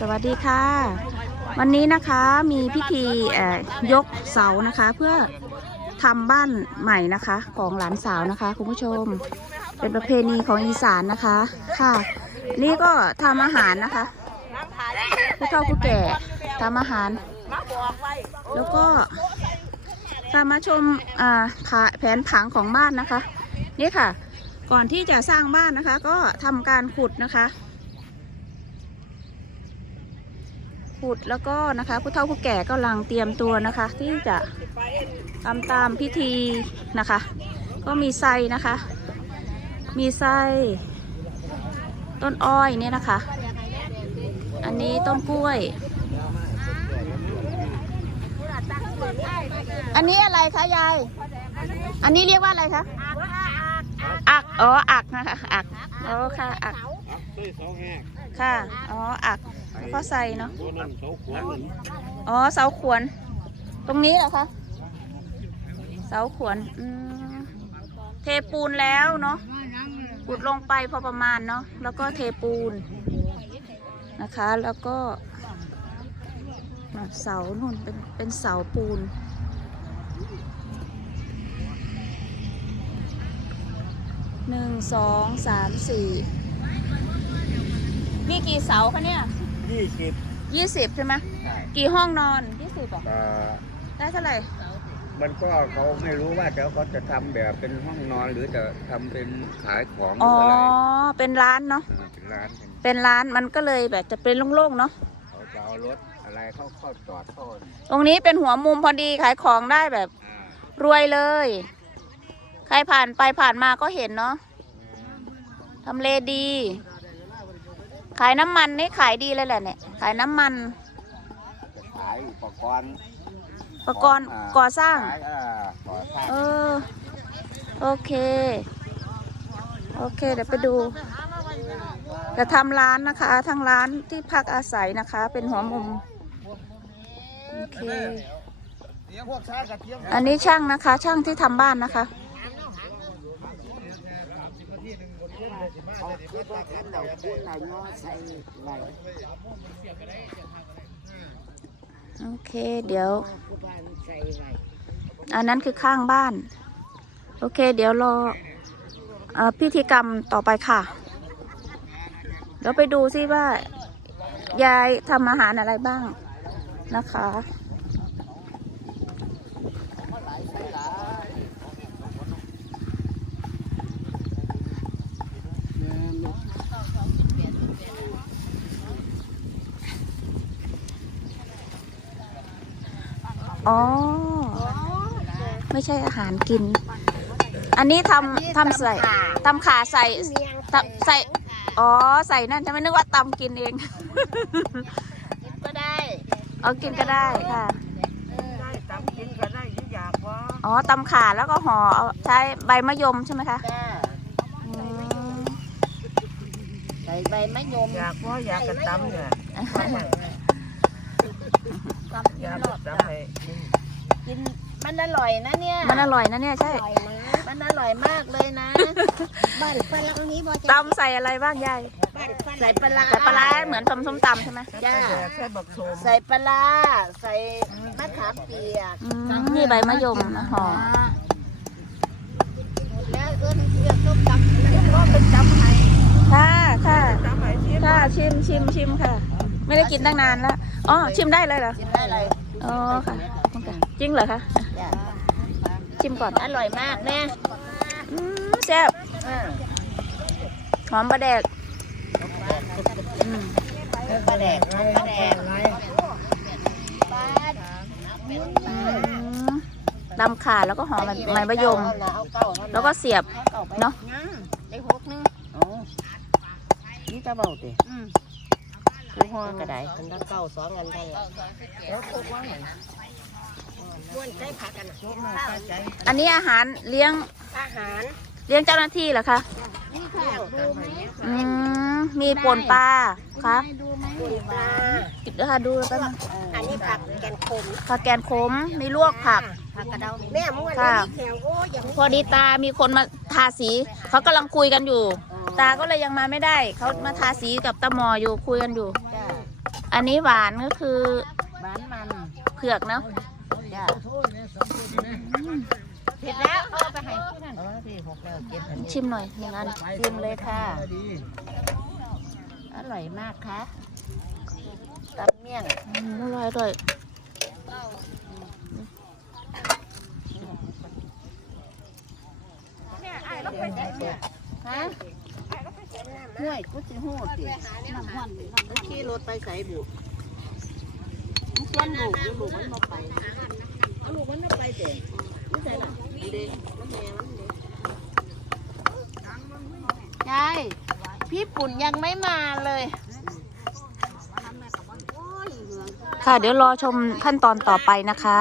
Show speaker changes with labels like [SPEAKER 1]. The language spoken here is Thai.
[SPEAKER 1] สวัสดีค่ะ วันนี้นะคะมีพิธียกเสานะคะ เพื่อทำบ้านใหม่นะคะ ของหลานสาวนะคะ คุณผู้ชมเป็นประเพณีของอีสานนะคะค่ะ นี่ก็ทำอาหารนะคะผู้เฒ่าผู้แก่ทำอาหาร แล้วก็ตามมาชมแผนผังของบ้านนะคะ นี่ค่ะ ก่อนที่จะสร้างบ้านนะคะ ก็ทำการขุดนะคะ ขุดแล้วก็นะคะผู้เฒ่าผู้แก่กำลังเตรียมตัวนะคะ ที่จะทำตามพิธีนะคะ ก็มีไส้นะคะ มีไส้ต้นอ้อยเนี่ยนะคะ อันนี้ต้นกล้วย อันนี้อะไรคะยาย อันนี้เรียกว่าอะไรคะ อัก อ๋อ อักนะคะ อัก อ๋อค่ะ อัก
[SPEAKER 2] ด้วยเสาแหก
[SPEAKER 1] ค่ะ อ๋อ อักแล้วก็ใส่เนาะ
[SPEAKER 2] ตัวนั้นเสาขวาน
[SPEAKER 1] อ๋อ เสาขวน ตรงนี้เหรอคะ เสาขวนอืมเทปูนแล้วเนาะขุดลงไปพอประมาณเนาะ แล้วก็เทปูนนะคะ แล้วก็อะเสานู่นเป็นเป็นเสาปูน หนึ่งสองสามสี่ มีกี่เสาคะเนี่ย
[SPEAKER 2] ยี่สิบ
[SPEAKER 1] ยี่สิบใช่ไหม
[SPEAKER 2] ใช่
[SPEAKER 1] กี่ห้องนอนยี่สิบอะ
[SPEAKER 2] เอ่อ
[SPEAKER 1] ได้เท่าไหร่
[SPEAKER 2] มันก็เขาไม่รู้ว่าเดี๋ยวเขาจะทำแบบเป็นห้องนอนหรือจะทำเป็นขายของห
[SPEAKER 1] อ๋
[SPEAKER 2] รือ
[SPEAKER 1] อ
[SPEAKER 2] อะไร
[SPEAKER 1] เป็นร้านเนาะ
[SPEAKER 2] เออเป็นร้านเป็น
[SPEAKER 1] เป็นร้านมันก็เลยแบบจะเป็นโล่งๆเนาะ
[SPEAKER 2] เขาจะเอารถอะไรเข้าเข้าจอดเข้า
[SPEAKER 1] ตรงนี้เป็นหัวมุมพอดีขายของได้แบบ
[SPEAKER 2] อ่าร
[SPEAKER 1] วยเลย ใครผ่านไปผ่านมาก็เห็นเนาะ ทำเลดี ขายน้ำมันนี่ขายดีเลยแหละเนี่ย ขายน้ำมัน
[SPEAKER 2] จะขายอุปกรณ์
[SPEAKER 1] อุปกรณ์ก่อสร้าง
[SPEAKER 2] ขายเอ่อก่อสร้าง
[SPEAKER 1] เออ โอเค โอเค เดี๋ยวไปดู จะทำร้านนะคะ ทางร้านที่พักอาศัยนะคะ เป็นหัวมุม โอเค อันนี้ช่างนะคะ ช่างที่ทำบ้านนะคะ
[SPEAKER 2] เขาคิดว่าท่านเราพูดอะไรเนาะใส่อะไร
[SPEAKER 1] โอเค เดี๋ยว
[SPEAKER 2] อั
[SPEAKER 1] นนั้นคือข้างบ้าน โอเค เดี๋ยวรอเออพิธีกรรมต่อไปค่ะ เดี๋ยวไปดูซิว่ายายทำอาหารอะไรบ้างนะคะ อ๋อ ไม่ใช่อาหารกิน อันนี้ทำทำใส่ทำขาใส่ทำใส่ อ๋อ ใส่นั่นจะไม่นึกว่าตำกินเอง
[SPEAKER 3] ก็ได้
[SPEAKER 1] เอากินก็ได้ค่ะ
[SPEAKER 3] ได้ตำกินก็ได้อยิ่อยากว่า
[SPEAKER 1] อ๋อตำขาแล้วก็ห่อเอาใช้ใบมะยมใช่ไหมคะ
[SPEAKER 3] จ้า
[SPEAKER 1] อืม
[SPEAKER 3] ใส่ใบมะยมอยากว่าอยากกระตำเนี่ย อยากกระตำให้กินมันอร่อยนะเนี่ย
[SPEAKER 1] มันอร่อยนะเนี่ยใช่
[SPEAKER 3] มันอร่อยมากเลยนะ
[SPEAKER 4] บ้านฝรั่งนี้บ่จะ
[SPEAKER 1] ตำใส่อะไรบ้างยาย
[SPEAKER 4] บ้านฝรั่ง
[SPEAKER 3] ใส่ปลาร้า
[SPEAKER 1] ใส่ปลาร้าเหมือนตำส้มตำใช่ไหม
[SPEAKER 3] จ้าใส่ปลาร้าใส่มะขามเปียก
[SPEAKER 1] อืมนี่ใบมะยมนะห่อ
[SPEAKER 4] แล้วเอิ้นเรียกส้มตำ
[SPEAKER 3] ก็เป็นตำไทย
[SPEAKER 1] ค่ะค่ะ
[SPEAKER 3] ตำไทยชิม
[SPEAKER 1] ค่ะชิมชิมชิมค่ะ ไม่ได้กินตั้งนานแล้วอ๋อชิมได้เลยเหรอ
[SPEAKER 3] กินได้เลย
[SPEAKER 1] อ๋อค่ะจริงเหรอคะ
[SPEAKER 3] จ้า
[SPEAKER 1] ชิมก่อน
[SPEAKER 3] อร่อยมากแม่
[SPEAKER 1] อืมแซ่บ
[SPEAKER 3] อ่า
[SPEAKER 1] หอมปลาแดกอืม
[SPEAKER 3] ปลาแดกปลาแดก
[SPEAKER 1] อืมดำขาแล้วก็หอมแบบไม้มะยม แล้วก็เสียบเนาะ
[SPEAKER 4] ได้หกนึง
[SPEAKER 3] นี่จะเบาติ
[SPEAKER 4] อืม
[SPEAKER 3] คือหัวกระไดมันต้องเก้าสองอันได้แล้วพวกว่าเหมือน
[SPEAKER 4] ม้วนใส่ผักกันน่ะ
[SPEAKER 1] อันนี้อาหารเลี้ยง
[SPEAKER 4] อาหาร
[SPEAKER 1] เลี้ยงเจ้าหน้าที่เหรอคะ
[SPEAKER 4] นี่ค่ะดูไหม
[SPEAKER 1] อืมมีป่นปลาครับ
[SPEAKER 4] ดูไหมปลา
[SPEAKER 1] ติดนะคะดูแป๊บนึง
[SPEAKER 4] อันนี้ผักแกนขม
[SPEAKER 1] ผักแกนขมมีลวกผัก
[SPEAKER 4] ผักกระเดาแม่ม้วน
[SPEAKER 1] ค่ะ
[SPEAKER 4] แถวโอ้ยอย่าง
[SPEAKER 1] พอดีตามีคนมาทาสีเขากำลังคุยกันอยู่ ตาก็เลยยังมาไม่ได้ เขามาทาสีกับตาหมออยู่คุยกันอยู่
[SPEAKER 3] จ้า
[SPEAKER 1] อันนี้หวานก็คือ
[SPEAKER 3] หวานมัน
[SPEAKER 1] เผือกเนาะ
[SPEAKER 3] จ้าเสร็จแล้วเอาไปให้ที่นั่นเออที่หกแล้วเก็บอันนี้
[SPEAKER 1] ชิมหน่อยหนึ่งอัน
[SPEAKER 3] ชิมเลยค่ะ อร่อยมากค่ะตำเมี่ยง
[SPEAKER 1] อืมอร่อยอร่อย
[SPEAKER 3] ฮะ ห่วยกูสิหู้ติแล้วขี่รถไปใส่บุมันชวนลูกอยู่ลูกมันมาไปเอาลูกมันมาไปเด็กไม่ใช่ล่ะเด็กมันแม่มันเด็กยายพี่ปุ่นยังไม่มาเลย
[SPEAKER 1] ค่ะเดี๋ยวรอชมขั้นตอนต่อไปนะคะ